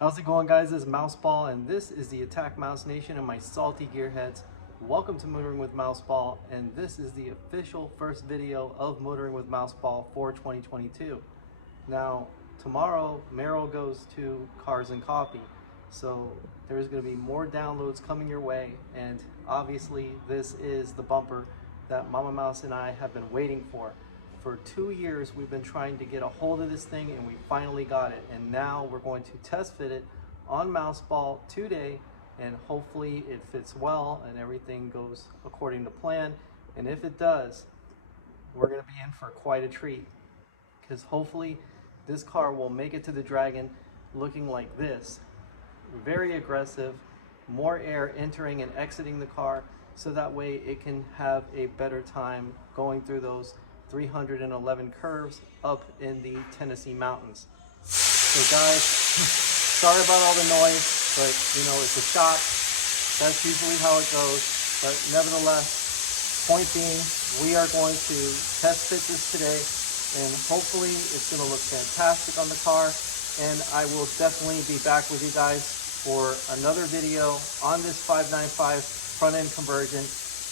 How's it going, guys? This is Mouseball, and this is the AttackMouse Nation and my salty gearheads. Welcome to Motoring with Mouseball, and this is the official first video of Motoring with Mouseball for 2022. Now, tomorrow, Meryl goes to Cars and Coffee, so there's going to be more downloads coming your way, and obviously this is the bumper that Mama Mouse and I have been waiting for. For 2 years, we've been trying to get a hold of this thing, and we finally got it. And now we're going to test fit it on Mouseball today, and hopefully it fits well and everything goes according to plan. And if it does, we're going to be in for quite a treat, because hopefully this car will make it to the Dragon looking like this. Very aggressive, more air entering and exiting the car, so that way it can have a better time going through those 311 curves up in the Tennessee mountains. So guys, sorry about all the noise, but you know, it's a shop. That's usually how it goes. But nevertheless, point being, we are going to test fit this today, and hopefully it's going to look fantastic on the car. And I will definitely be back with you guys for another video on this 595 front end conversion,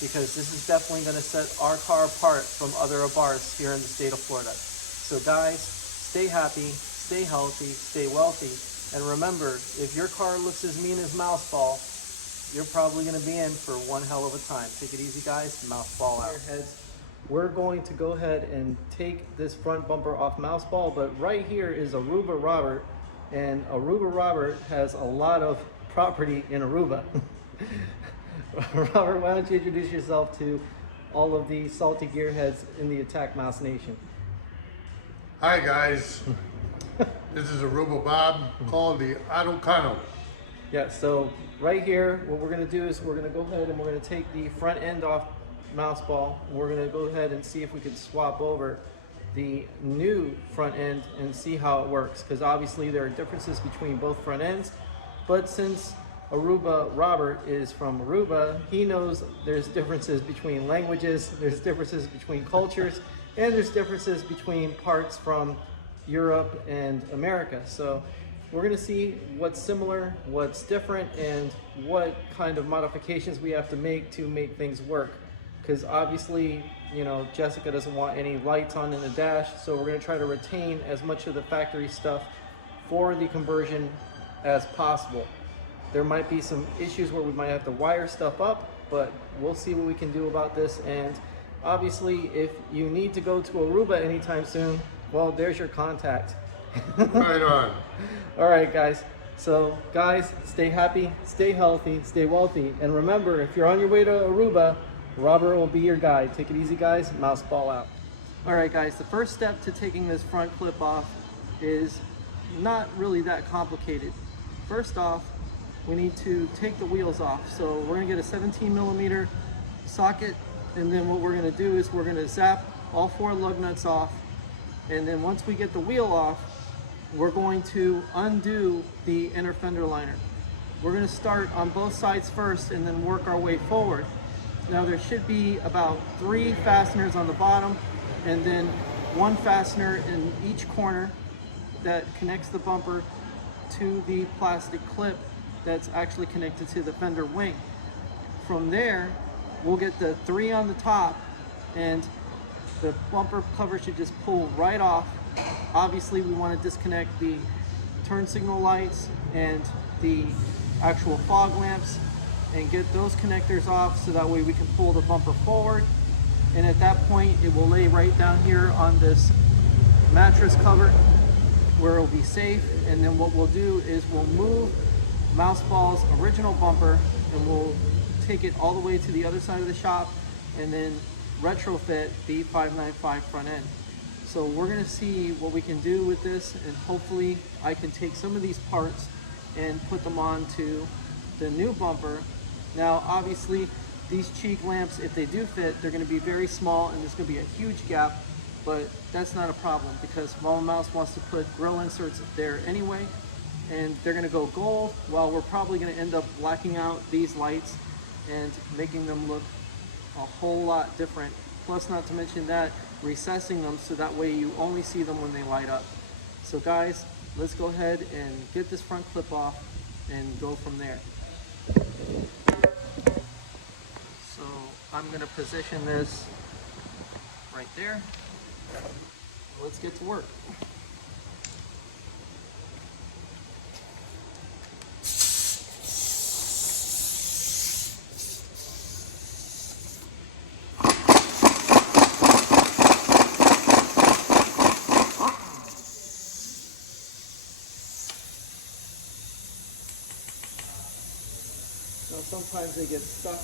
because this is definitely going to set our car apart from other ABARTHs here in the state of Florida. So guys, stay happy, stay healthy, stay wealthy, and remember, if your car looks as mean as Mouseball, you're probably going to be in for one hell of a time. Take it easy, guys. Mouseball out. We're going to go ahead and take this front bumper off Mouseball, but right here is Aruba Robert, and Aruba Robert has a lot of property in Aruba. Robert, why don't you introduce yourself to all of the salty gearheads in the AttackMouse Nation? Hi guys, this is Aruba Bob, called the Autocano. Yeah, so right here, what we're going to do is we're going to go ahead and we're going to take the front end off Mouseball. We're going to go ahead and see if we can swap over the new front end and see how it works, because obviously there are differences between both front ends, but since Aruba Robert is from Aruba, he knows there's differences between languages, there's differences between cultures, and there's differences between parts from Europe and America. So we're going to see what's similar, what's different, and what kind of modifications we have to make things work. Because obviously, you know, Jessica doesn't want any lights on in the dash, so we're going to try to retain as much of the factory stuff for the conversion as possible. There might be some issues where we might have to wire stuff up, but we'll see what we can do about this. And obviously, if you need to go to Aruba anytime soon, well, there's your contact. Right on. All right, guys. So, guys, stay happy, stay healthy, stay wealthy. And remember, if you're on your way to Aruba, Robert will be your guide. Take it easy, guys. Mouseball out. All right, guys. The first step to taking this front clip off is not really that complicated. First off, we need to take the wheels off. So we're gonna get a 17mm socket, and then what we're gonna do is we're gonna zap all 4 lug nuts off, and then once we get the wheel off, we're going to undo the inner fender liner. We're gonna start on both sides first and then work our way forward. Now there should be about 3 fasteners on the bottom, and then 1 fastener in each corner that connects the bumper to the plastic clip that's actually connected to the fender wing. From there, we'll get the 3 on the top, and the bumper cover should just pull right off. Obviously, we want to disconnect the turn signal lights and the actual fog lamps and get those connectors off, so that way we can pull the bumper forward. And at that point, it will lay right down here on this mattress cover where it'll be safe. And then what we'll do is we'll move Mouseball's original bumper, and we'll take it all the way to the other side of the shop and then retrofit the 595 front end. So we're going to see what we can do with this, and hopefully I can take some of these parts and put them onto the new bumper. Now obviously these cheek lamps, if they do fit, they're going to be very small and there's going to be a huge gap, but that's not a problem because Mama Mouse wants to put grill inserts there anyway. And they're going to go gold, while we're probably going to end up blacking out these lights and making them look a whole lot different. Plus, not to mention that, recessing them so that way you only see them when they light up. So guys, let's go ahead and get this front clip off and go from there. So I'm going to position this right there. Let's get to work. Now sometimes they get stuck,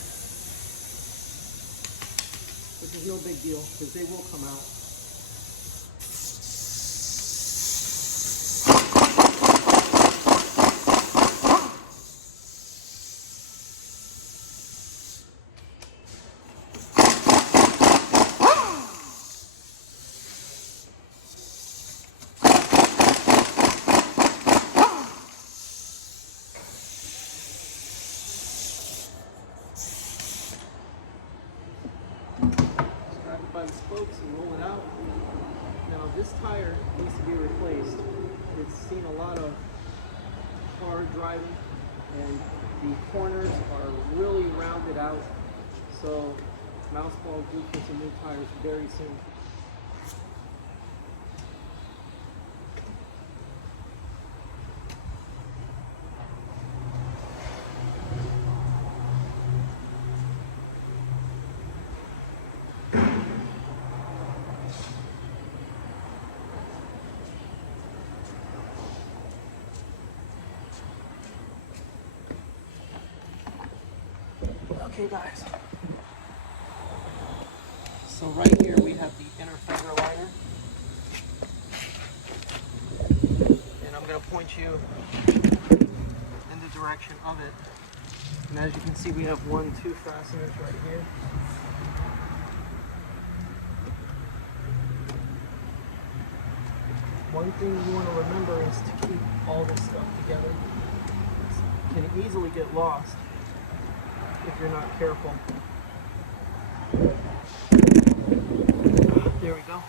which is no big deal because they will come out. Grab it by the spokes and roll it out. Now this tire needs to be replaced. It's seen a lot of hard driving and the corners are really rounded out. So Mouseball due for some new tires very soon. Okay guys, so right here we have the inner fender liner, and I'm going to point you in the direction of it, and as you can see we have 2 fasteners right here. One thing you want to remember is to keep all this stuff together. It can easily get lost if you're not careful. There we go.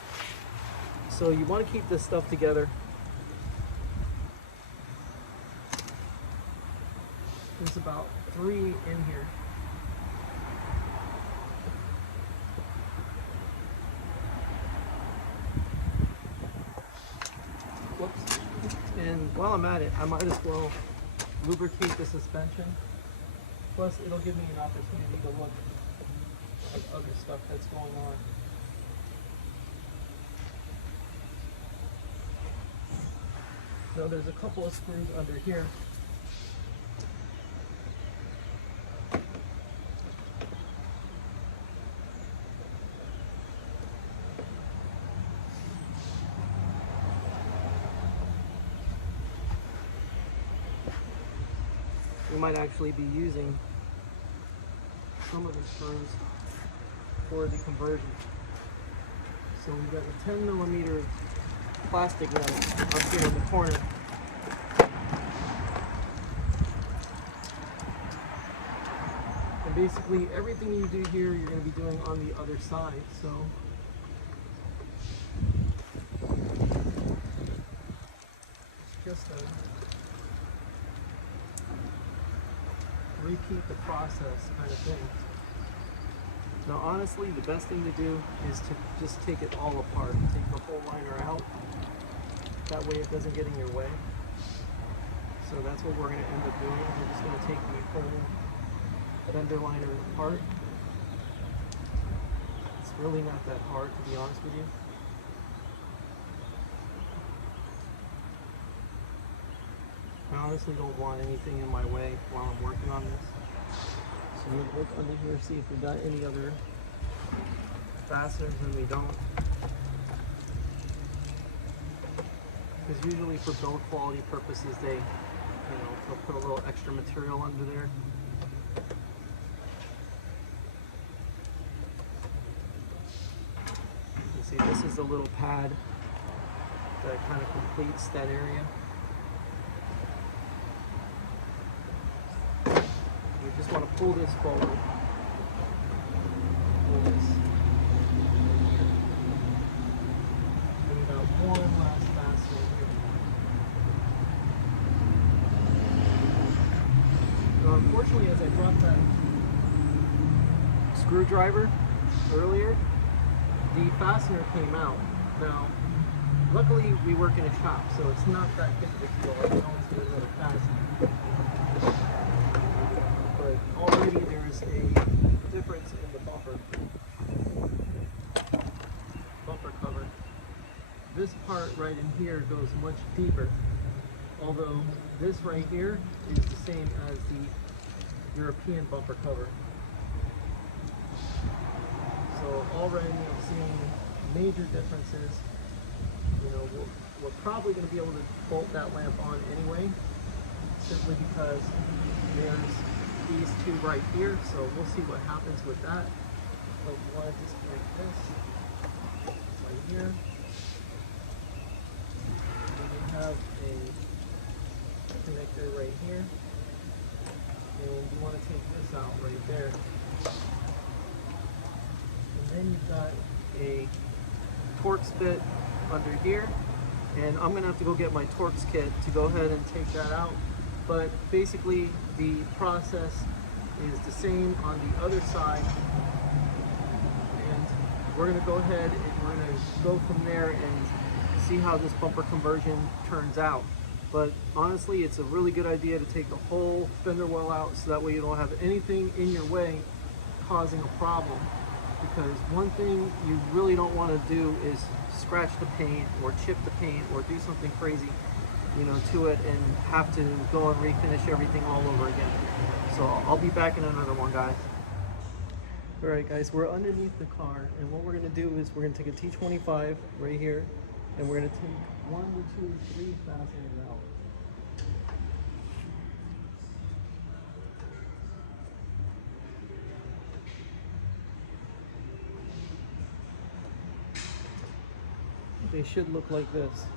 So you want to keep this stuff together. There's about 3 in here. Whoops. And while I'm at it, I might as well lubricate the suspension. Plus, it'll give me an opportunity to look at other stuff that's going on. Now, there's a couple of screws under here. We might actually be using some of the screws for the conversion. So we've got a 10mm plastic nut up here in the corner. And basically everything you do here, you're going to be doing on the other side. So it's just a repeat the process kind of thing. Now honestly, the best thing to do is to just take it all apart. Take the whole liner out. That way it doesn't get in your way. So that's what we're going to end up doing. We're just going to take the whole fender liner apart. It's really not that hard, to be honest with you. I honestly don't want anything in my way while I'm working on this. So I'm going to look under here, see if we got any other fasteners, and we don't. Because usually for build quality purposes, they'll put a little extra material under there. You can see this is a little pad that kind of completes that area. You just want to pull this forward. Pull this. And we got one last fastener here. unfortunately, as I dropped that screwdriver earlier, the fastener came out. Now, luckily we work in a shop, so it's not that big of a deal. I can always get another fastener. But already there's a difference in the bumper cover. This part right in here goes much deeper, although this right here is the same as the European bumper cover. So already I'm seeing major differences. You know, we're probably going to be able to bolt that lamp on anyway, simply because there's these two right here. So we'll see what happens with that. So we want to disconnect this right here. And we have a connector right here. And you want to take this out right there. And then you've got a Torx bit under here, and I'm gonna have to go get my Torx kit to go ahead and take that out. But basically the process is the same on the other side, and we're gonna go ahead and we're gonna go from there and see how this bumper conversion turns out. But honestly, it's a really good idea to take the whole fender well out, so that way you don't have anything in your way causing a problem. Because one thing you really don't want to do is scratch the paint or chip the paint or do something crazy, you know, to it and have to go and refinish everything all over again. So I'll be back in another one, guys. All right, guys, we're underneath the car, and what we're going to do is we're going to take a T25 right here, and we're going to take 1, 2, 3 fasteners out. They should look like this.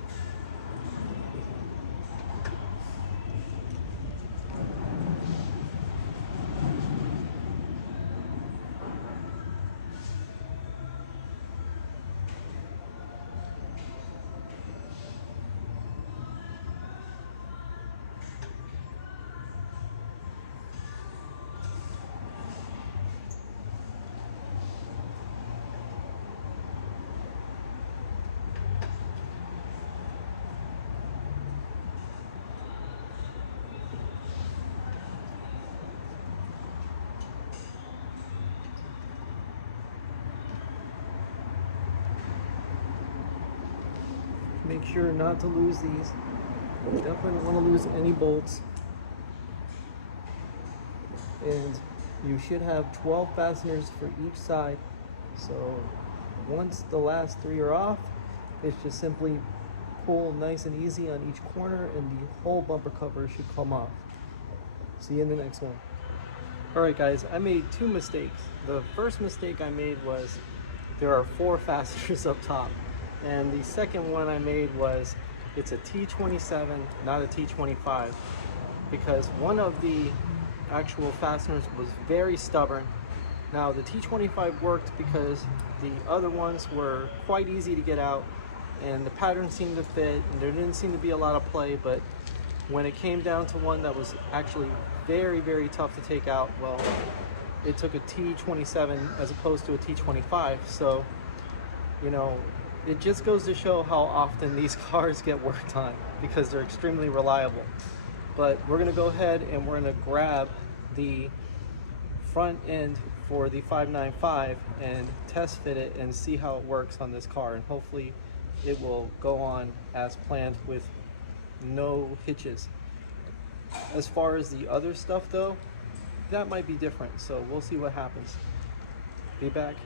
Make sure not to lose these. Definitely don't want to lose any bolts. And you should have 12 fasteners for each side. So once the last 3 are off, it's just simply pull nice and easy on each corner, and the whole bumper cover should come off. See you in the next one. Alright guys, I made 2 mistakes. The first mistake I made was there are 4 fasteners up top. And the second one I made was it's a T27, not a T25, because one of the actual fasteners was very stubborn. Now the T25 worked because the other ones were quite easy to get out, and the pattern seemed to fit, and there didn't seem to be a lot of play. But when it came down to one that was actually very, very tough to take out, well, it took a T27 as opposed to a T25. So, you know, it just goes to show how often these cars get worked on, because they're extremely reliable. But we're gonna go ahead and we're gonna grab the front end for the 595 and test fit it and see how it works on this car, and hopefully it will go on as planned with no hitches. As far as the other stuff though, that might be different, so we'll see what happens. Be back.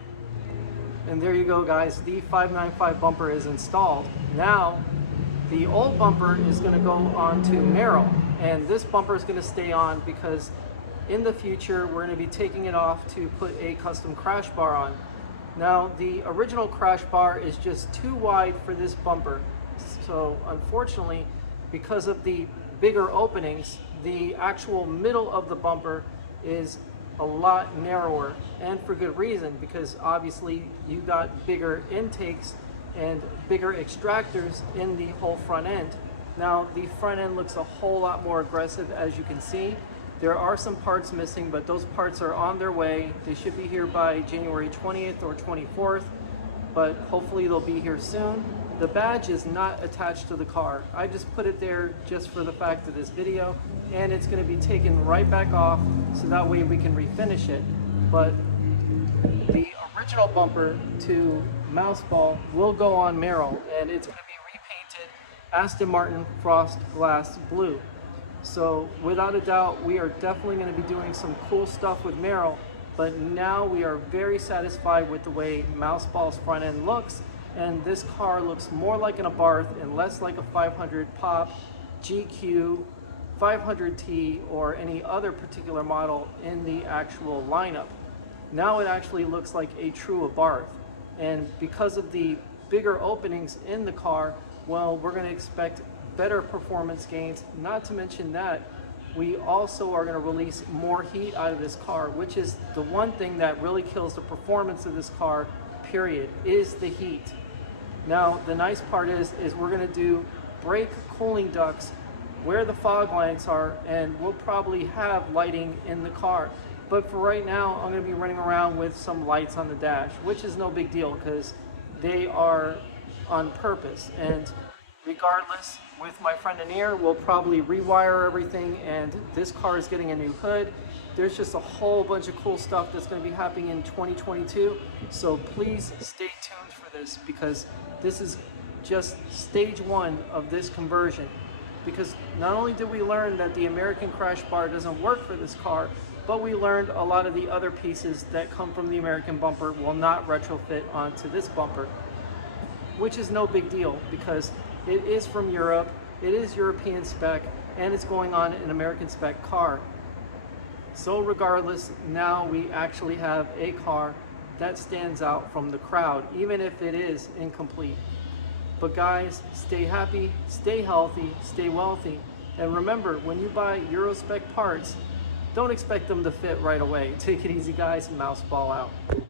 And there you go, guys, the 595 bumper is installed. Now the old bumper is going to go on to narrow, and this bumper is going to stay on because in the future we're going to be taking it off to put a custom crash bar on. Now the original crash bar is just too wide for this bumper, so unfortunately, because of the bigger openings, the actual middle of the bumper is a lot narrower, and for good reason, because obviously you got bigger intakes and bigger extractors in the whole front end. Now the front end looks a whole lot more aggressive, as you can see, There are some parts missing, but those parts are on their way. They should be here by January 20th or 24th, but hopefully they'll be here soon. The badge is not attached to the car. I just put it there just for the fact of this video, and it's going to be taken right back off so that way we can refinish it. But the original bumper to Mouseball will go on Merrill, and it's going to be repainted Aston Martin Frost Glass Blue. So without a doubt, we are definitely going to be doing some cool stuff with Merrill, but now we are very satisfied with the way Mouseball's front end looks, and this car looks more like an ABARTH and less like a 500 Pop, GQ, 500T, or any other particular model in the actual lineup. Now it actually looks like a true ABARTH, and because of the bigger openings in the car, well, we're going to expect better performance gains. Not to mention that we also are going to release more heat out of this car, which is the one thing that really kills the performance of this car, period, is the heat. Now, the nice part is we're going to do brake cooling ducts where the fog lights are, and we'll probably have lighting in the car. But for right now, I'm going to be running around with some lights on the dash, which is no big deal because they are on purpose. And regardless, with my friend Anir, we'll probably rewire everything, and this car is getting a new hood. There's just a whole bunch of cool stuff that's going to be happening in 2022. So please stay tuned for this, because this is just stage one of this conversion. Because not only did we learn that the American crash bar doesn't work for this car, but we learned a lot of the other pieces that come from the American bumper will not retrofit onto this bumper, which is no big deal because it is from Europe, it is European spec, and it's going on an American spec car. So regardless, now we actually have a car that stands out from the crowd, even if it is incomplete. But guys, stay happy, stay healthy, stay wealthy. And remember, when you buy Euro spec parts, don't expect them to fit right away. Take it easy, guys. Mouseball out.